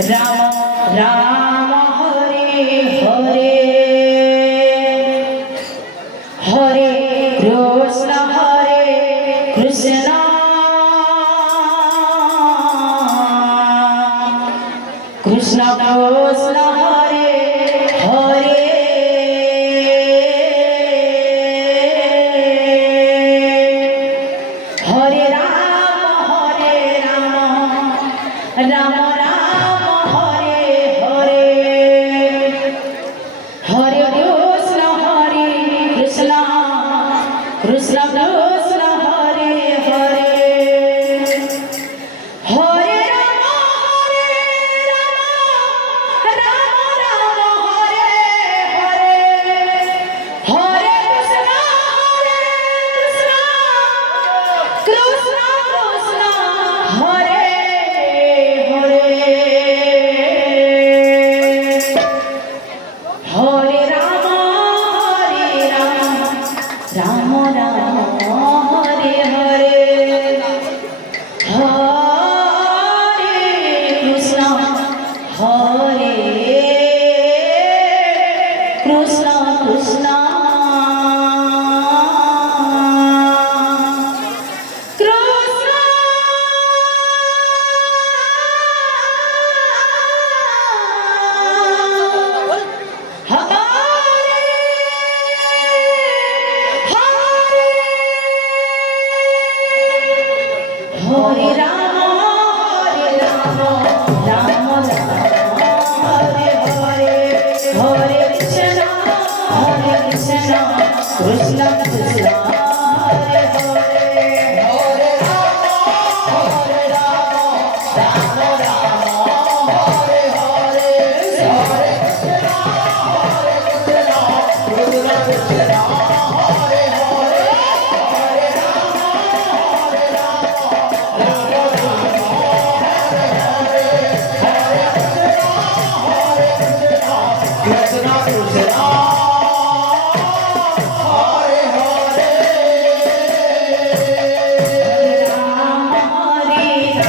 Ram Ram Hare Hare Hare Krishna Krishna Krishna Hare Hare Hare Ram Ram Ram Hare Hare Hare Krishna Krishna Krishna Krishna Hare Hare Hare Ram Ram Hare Hare Hare Krishna Krishna Hare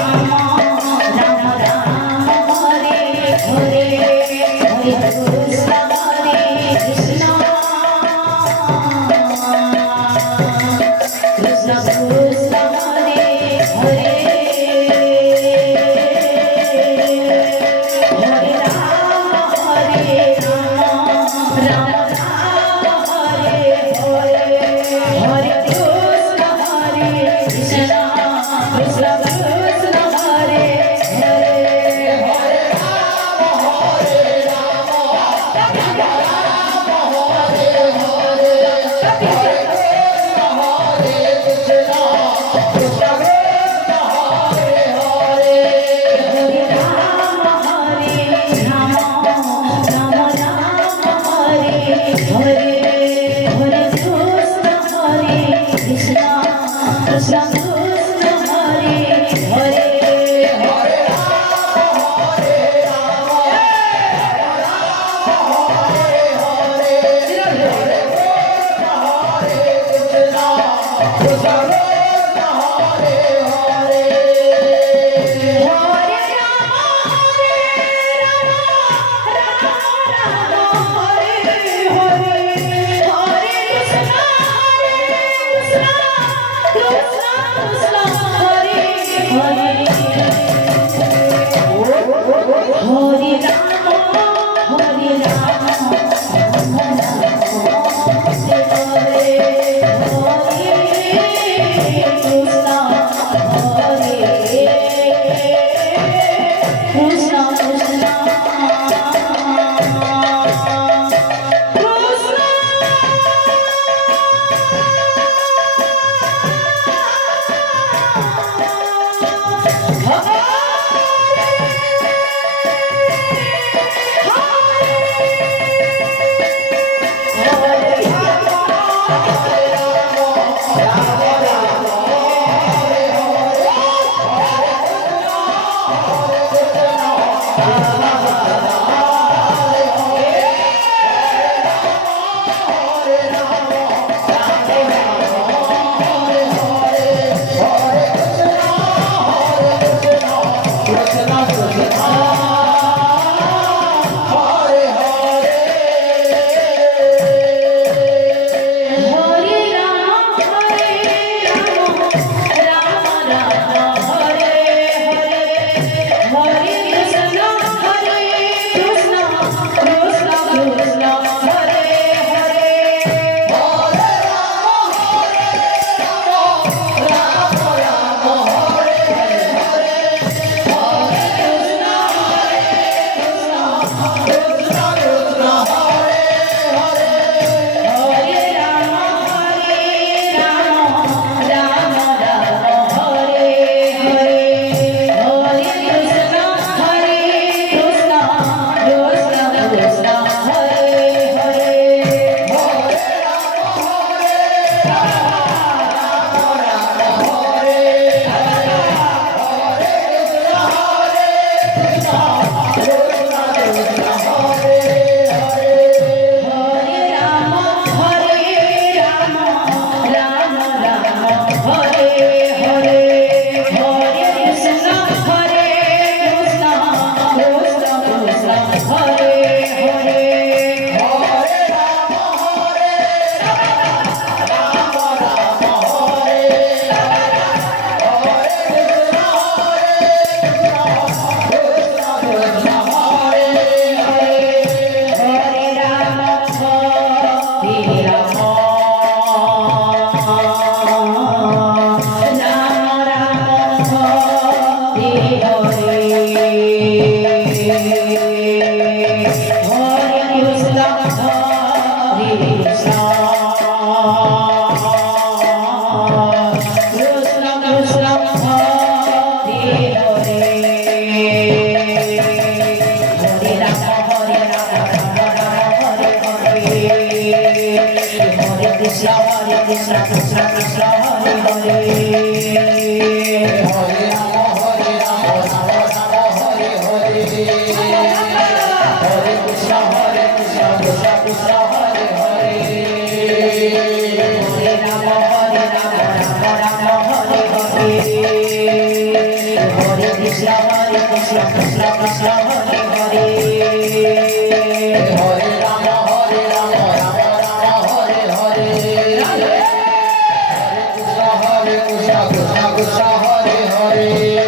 Ram Ram Ram Hare Hare Hare Krishna Krishna Krishna Hare Hare Hare Ram Ram Ram Hare Hare Hare Krishna Krishna Hare Hare Hare Krishna Krishna Krishna Krishna Krishna Krishna Hare Hare Hare Rama Rama Rama Hare Hare Hare Krishna Krishna Krishna Hare Hare Hare Rama Rama Rama Hare Hare Hare Krishna Krishna Krishna Hare Hare Hare Rama Rama Rama Hare Hare Hare Krishna Krishna Krishna Hare Hare Hare